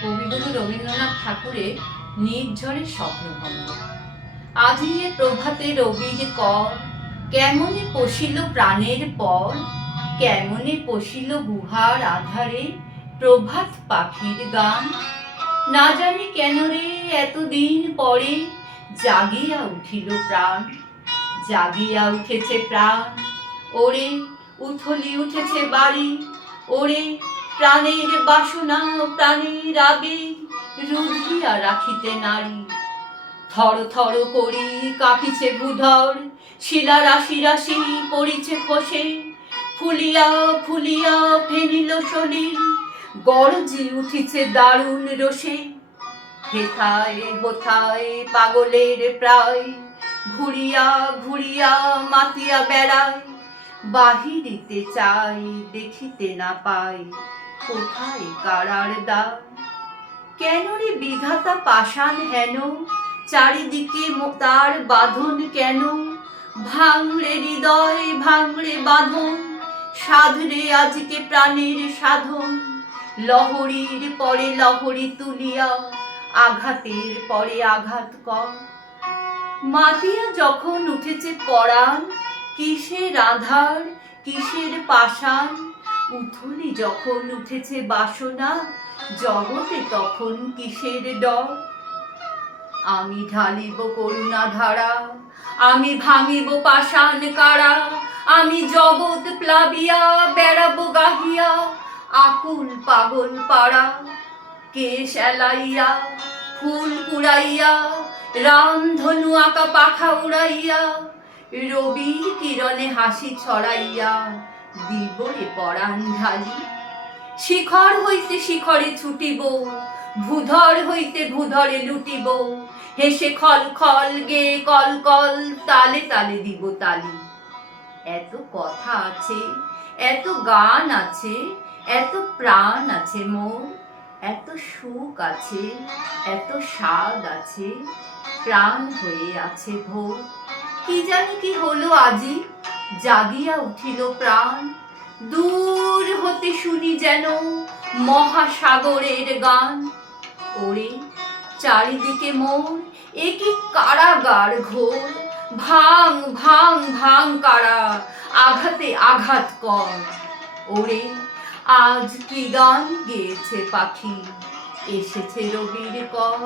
কবিগুরু রবীন্দ্রনাথ ঠাকুরের নির্ঝরের স্বপ্নভঙ্গ। আজি এ প্রভাতে রবির কর, কেমনে পশিল প্রাণের পর, কেমনে পশিল গুহার আধারে প্রভাত পাখির গান। না জানি কেন রে এতদিন পরে জাগিয়া উঠিল প্রাণ, জাগিয়া উঠেছে প্রাণ। ওরে উথলি উঠেছে বাড়ি, ওরে প্রাণের বাসনা প্রাণের আবেগ রুধিয়া রাখিতে নারী। থর থর করি কাঁপিছে ভূধর, শিলা রাশি রাশি পড়িছে খসে, ফুলিয়া ফুলিয়া ফেনিল সলিল, গরজি উঠিছে দারুণ রোষে। হেথায় হোথায় পাগলের প্রায়, ঘুরিয়া ঘুরিয়া মাতিয়া বেড়ায়, বাহিরিতে চাই দেখিতে না পাই, কোথায় কারার দ্বার। কেন রে বিধাতা পাষাণ হেন, চারিদিকে তার বাঁধন কেন। ভাঙড়ে হৃদয় ভাঙড়ে বাঁধন, সাধরে আজকে প্রাণের সাধন। লহরীর পরে লহরী তুলিয়া, আঘাতের পরে আঘাত কর। মাতিয়া যখন উঠেছে পরাণ, কিসের আধার কিসের পাষাণ। উথলি যখন উঠেছে বাসনা, জগতে তখন কিসের ডর। আমি ঢালিব করুণা ধারা, আমি ভাঙিব পাষাণ কারা, আমি জগৎ প্লাবিয়া বেড়াবো গাহিয়া আকুল পাগল পাড়া। কেশ এলাইয়া ফুল কুড়াইয়া, রামধনু আঁকা পাখা উড়াইয়া, রবির কিরণে হাসি ছড়াইয়া দিব রে পরাণ ঢালি। শিখর হইতে শিখরে ছুটিব, ভূধর হইতে ভূধরে লুটিব, হেসে খল খল গে কল কল তালে তালে দিব তালি। এত কথা আছে, এত গান আছে, এত প্রাণ আছে মোর, এত সুখ আছে, এত স্বাদ আছে, প্রাণ হয়ে আছে ভোর। কি জানি কি হলো আজি, জাগিয়া উঠিল প্রাণ। দূর হতে শুনি যেন মহাসাগরের গান। ওরে চারিদিকে মোর এ কি কারাগার ঘোর, ভাঙ ভাঙ ভাঙ কারা, আঘাতে আঘাত কর। ওরে আজ কি গান গেয়েছে পাখি, এসেছে রবির কর।